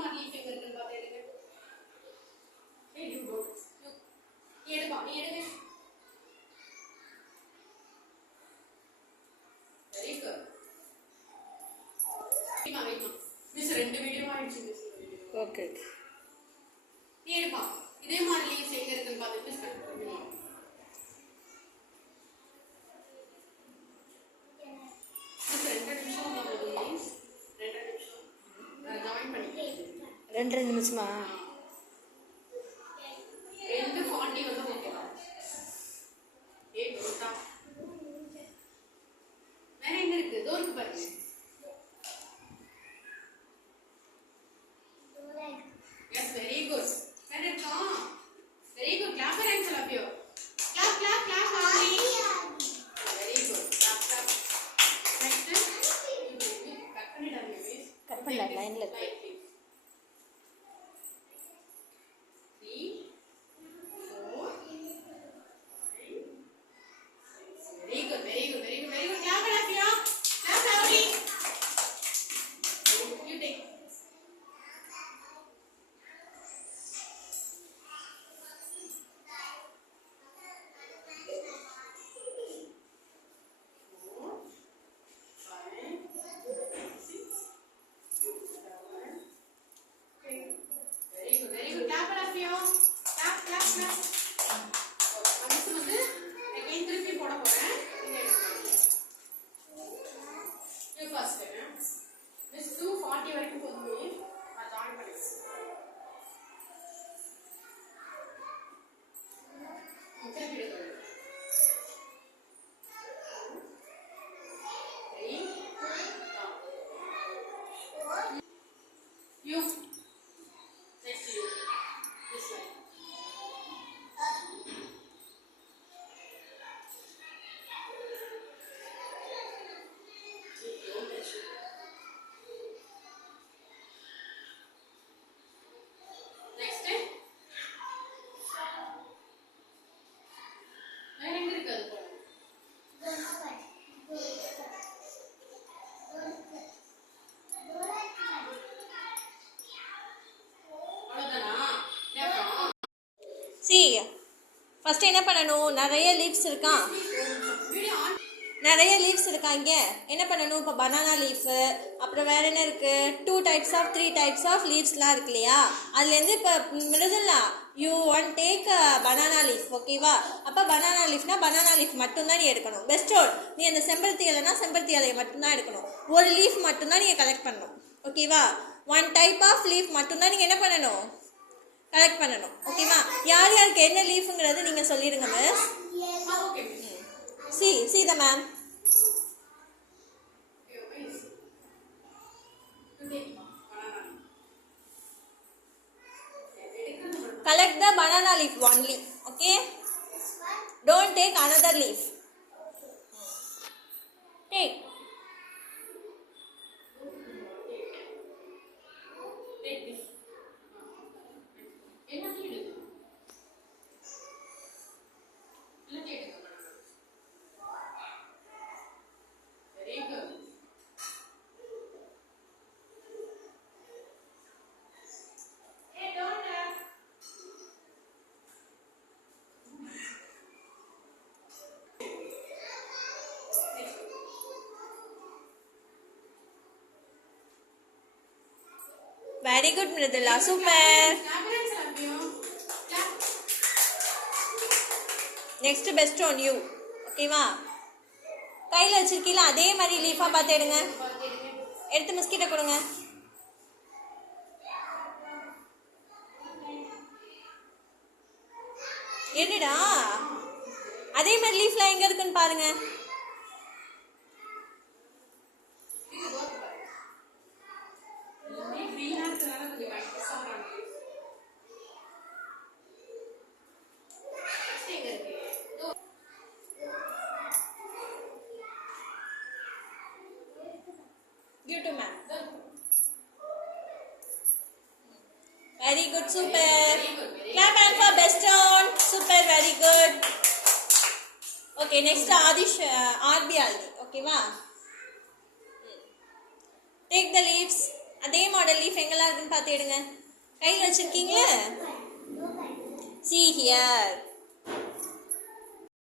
மாதிரி லீஃப் எங்க இருக்குன்னு பார்த்து எடுங்க. எடுப்பா நீ எடுங்க. Very good. மிஸ் 2 வீடியோ ஆயிடுச்சு மிஸ். ஓகே. நீ எடுப்பா. இதே மாதிரி லீஃப் எங்க இருக்குன்னு பார்த்து மிஸ் கட் பண்ணுங்க. மிஸ் 2 நிமிஷம் தான் போதும் மிஸ். 2 நிமிஷம். நான் ஜாயின் பண்ணிக்கிறேன். 2 நிமிஷமா? 2:40 வந்து ஓகேவா? போட்டா வேற எங்க இருக்கு? தோருக்கு பாருங்க. Yes, very good. வேற இருக்கா? Very good. Clap for hands, all of you. Clap, clap, clap, Mami. Very good. Clap, clap. Next, cut பண்ணிடாதீங்க please. கட் பண்ணல, லைன்ல இருக்கு. 3, 4, 5, 6. Very good, very good, very good, very good. Clap, all of you. Clap, Mami. You take. First என்ன பண்ணணும்? நிறைய லீவ்ஸ் இருக்கான், நிறைய லீவ்ஸ் இருக்கா இங்கே. என்ன பண்ணணும்? இப்போ பனானா லீஃபு, அப்புறம் வேறு என்ன இருக்குது? 2 types ஆஃப் 3 types ஆஃப் லீவ்ஸ்லாம் இருக்கு இல்லையா? அதுலேருந்து இப்போ Mridula you one take banana leaf, ஓகேவா? அப்போ பனானா லீஃப்னா பனானா லீஃப் மட்டும்தான் நீ எடுக்கணும். பெஸ்ட்டோட் நீ அந்த செம்பருத்தி இலைனா செம்பருத்தி இலையை மட்டும்தான் எடுக்கணும். ஒரு லீஃப் மட்டும்தான் நீங்கள் கலெக்ட் பண்ணணும், ஓகேவா? 1 type ஆஃப் லீஃப் மட்டும்தான் நீங்கள் என்ன பண்ணணும்? கலெக்ட் பண்ணணும், ஓகேவா? யார் யாருக்கு என்ன லீஃபுங்கிறது நீங்கள் சொல்லிடுங்க miss. See the ma'am. Collect the banana leaf only, okay? Don't take another leaf. Take. Very good, Mridula. Super. Next best on you. ஓகேவா? கையில் வச்சிருக்கீங்களா? அதே மாதிரி லீஃபாக பார்த்து எடுங்க. எடுத்து மிஸ்கிட்ட கொடுங்க. என்னடா அதே மாதிரி லீஃப்லாம் எங்கே இருக்குன்னு பாருங்க. Give to ma'am. Very good, super. Clap hand for best on. Super, very good. Okay, next Adish, RB Aldi. Okay, ma. Take the leaves அதே மாடல் லீஃப் எங்கெல்லாம் இருக்குன்னு பார்த்து எடுங்க. கையில் வச்சிருக்கீங்களா? See here.